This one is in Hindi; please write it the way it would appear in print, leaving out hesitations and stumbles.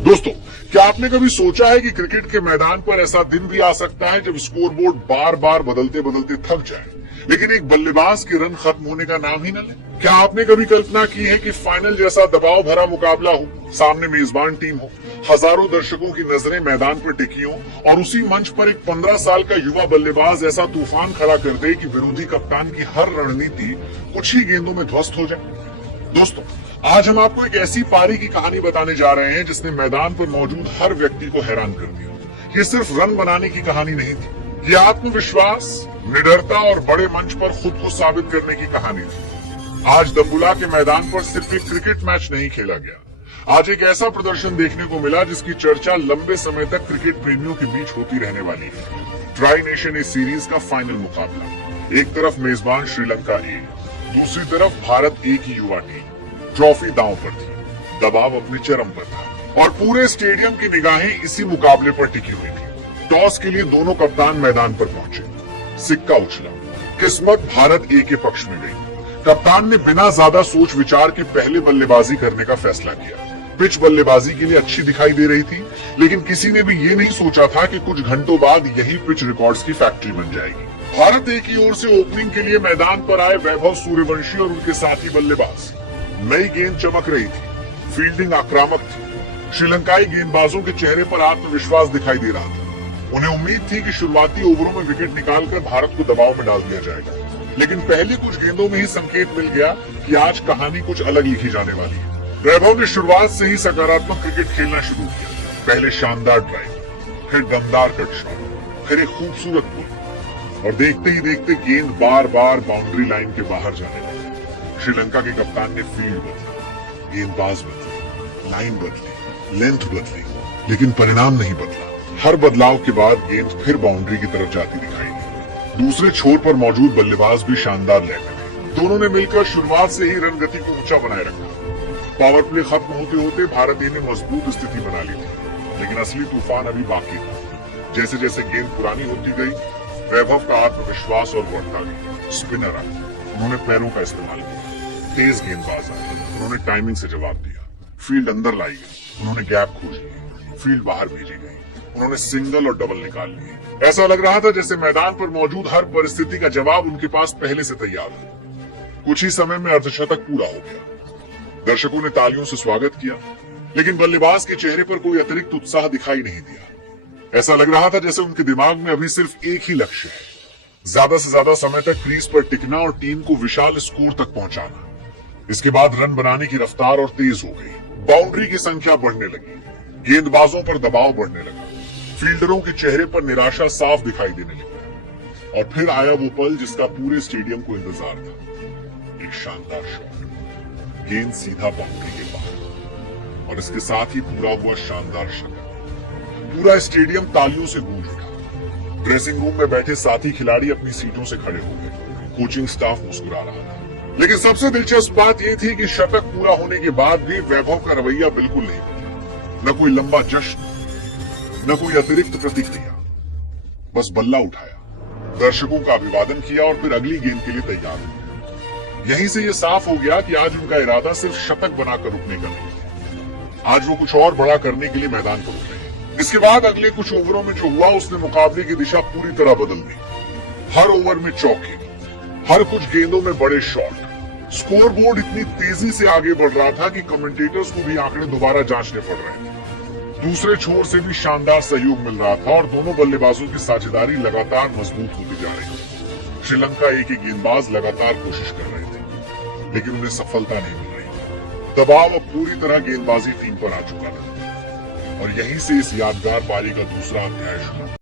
दोस्तों, क्या आपने कभी सोचा है कि क्रिकेट के मैदान पर ऐसा दिन भी आ सकता है जब स्कोरबोर्ड बार बार बदलते बदलते थक जाए, लेकिन एक बल्लेबाज के रन खत्म होने का नाम ही न ले? क्या आपने कभी कल्पना की है कि फाइनल जैसा दबाव भरा मुकाबला हो, सामने मेजबान टीम हो, हजारों दर्शकों की नजरें मैदान पर टिकी हो और उसी मंच पर एक 15 साल का युवा बल्लेबाज ऐसा तूफान खड़ा कर दे कि विरोधी कप्तान की हर रणनीति कुछ ही गेंदों में ध्वस्त हो जाए? दोस्तों, आज हम आपको एक ऐसी पारी की कहानी बताने जा रहे हैं जिसने मैदान पर मौजूद हर व्यक्ति को हैरान कर दिया। ये सिर्फ रन बनाने की कहानी नहीं थी, ये आत्मविश्वास, निडरता और बड़े मंच पर खुद को साबित करने की कहानी थी। आज दम्बुला के मैदान पर सिर्फ एक क्रिकेट मैच नहीं खेला गया, आज एक ऐसा प्रदर्शन देखने को मिला जिसकी चर्चा लंबे समय तक क्रिकेट प्रेमियों के बीच होती रहने वाली है। ट्राई नेशन ए सीरीज का फाइनल मुकाबला, एक तरफ मेजबान श्रीलंका ए, दूसरी तरफ भारत ए की युवा टीम। ट्रॉफी दांव पर थी, दबाव अपने चरम पर था और पूरे स्टेडियम की निगाहें इसी मुकाबले पर टिकी हुई थी। टॉस के लिए दोनों कप्तान मैदान पर पहुंचे, सिक्का उछला, किस्मत भारत ए के पक्ष में गई। कप्तान ने बिना ज्यादा सोच विचार के पहले बल्लेबाजी करने का फैसला किया। पिच बल्लेबाजी के लिए अच्छी दिखाई दे रही थी, लेकिन किसी ने भी ये नहीं सोचा था कि कुछ घंटों बाद यही पिच रिकॉर्ड्स की फैक्ट्री बन जाएगी। भारत ए की ओर से ओपनिंग के लिए मैदान पर आए वैभव सूर्यवंशी और उनके साथी बल्लेबाज। नई गेंद चमक रही थी, फील्डिंग आक्रामक थी, श्रीलंकाई गेंदबाजों के चेहरे पर आत्मविश्वास दिखाई दे रहा था। उन्हें उम्मीद थी कि शुरुआती ओवरों में विकेट निकालकर भारत को दबाव में डाल दिया जाएगा, लेकिन पहले कुछ गेंदों में ही संकेत मिल गया कि आज कहानी कुछ अलग लिखी जाने वाली है। वैभव ने शुरुआत से ही सकारात्मक क्रिकेट खेलना शुरू किया। पहले शानदार ड्राइव, फिर दमदार कट शॉट, फिर एक खूबसूरत पुल और देखते ही देखते गेंद बार बार बाउंड्री लाइन के बाहर जाने लगी। श्रीलंका के कप्तान ने फील्ड बदली, गेंदबाज बदले, लाइन बदली, लेंथ बदली, लेकिन परिणाम नहीं बदला। हर बदलाव के बाद गेंद फिर बाउंड्री की तरफ जाती दिखाई दी। दूसरे छोर पर मौजूद बल्लेबाज भी शानदार लय में थे। दोनों ने मिलकर शुरुआत से ही रन गति को ऊंचा बनाए रखा। पावर प्ले खत्म होते होते भारत ए ने मजबूत स्थिति बना ली थी, लेकिन असली तूफान अभी बाकी था। जैसे जैसे गेंद पुरानी होती गई, वैभव का आत्मविश्वास और बढ़ता गया। स्पिनर आए, उन्होंने पैरों का इस्तेमाल किया। तेज गेंदबाज आए, उन्होंने टाइमिंग से जवाब दिया। फील्ड अंदर लाई गई, उन्होंने गैप खोज ली। फील्ड बाहर भेजी गई, उन्होंने सिंगल और डबल निकाल लिए। ऐसा लग रहा था जैसे मैदान पर मौजूद हर परिस्थिति का जवाब उनके पास पहले से तैयार था। कुछ ही समय में अर्धशतक पूरा हो गया। दर्शकों ने तालियों से स्वागत किया, लेकिन बल्लेबाज के चेहरे पर कोई अतिरिक्त उत्साह दिखाई नहीं दिया। ऐसा लग रहा था जैसे उनके दिमाग में अभी सिर्फ एक ही लक्ष्य है, ज्यादा से ज्यादा समय तक क्रीज पर टिकना और टीम को विशाल स्कोर तक पहुंचाना। इसके बाद रन बनाने की रफ्तार और तेज हो गई, बाउंड्री की संख्या बढ़ने लगी, गेंदबाजों पर दबाव बढ़ने लगा, फील्डरों के चेहरे पर निराशा साफ दिखाई देने लगी। और फिर आया वो पल जिसका पूरे स्टेडियम को इंतजार था। एक शानदार शॉट, गेंद सीधा बाउंड्री के बाहर और इसके साथ ही पूरा हुआ शानदार शतक। पूरा स्टेडियम तालियों से गूंज उठा। ड्रेसिंग रूम में बैठे साथी खिलाड़ी अपनी सीटों से खड़े हो गए। कोचिंग स्टाफ मुस्कुरा रहा था। लेकिन सबसे दिलचस्प बात यह थी कि शतक पूरा होने के बाद भी वैभव का रवैया बिल्कुल नहीं बदला। न कोई लंबा जश्न, न कोई अतिरिक्त प्रतिक्रिया, बस बल्ला उठाया, दर्शकों का अभिवादन किया और फिर अगली गेंद के लिए तैयार हुए। यहीं से यह साफ हो गया कि आज उनका इरादा सिर्फ शतक बनाकर रुकने का नहीं, आज वो कुछ और बड़ा करने के लिए मैदान पर उतरे हैं। इसके बाद अगले कुछ ओवरों में जो हुआ उसने मुकाबले की दिशा पूरी तरह बदल दी। हर ओवर में चौके, हर कुछ गेंदों में बड़े शॉट। स्कोरबोर्ड इतनी तेजी से आगे बढ़ रहा था कि कमेंटेटर्स को भी आंकड़े दोबारा जांचने पड़ रहे थे। दूसरे छोर से भी शानदार सहयोग मिल रहा था और दोनों बल्लेबाजों की साझेदारी लगातार मजबूत होती जा रही थी। श्रीलंका ए के गेंदबाज लगातार कोशिश कर रहे थे, लेकिन उन्हें सफलता नहीं मिल रही। दबाव अब पूरी तरह गेंदबाजी टीम पर आ चुका था और यहीं से इस यादगार पारी का दूसरा अध्याय शुरू।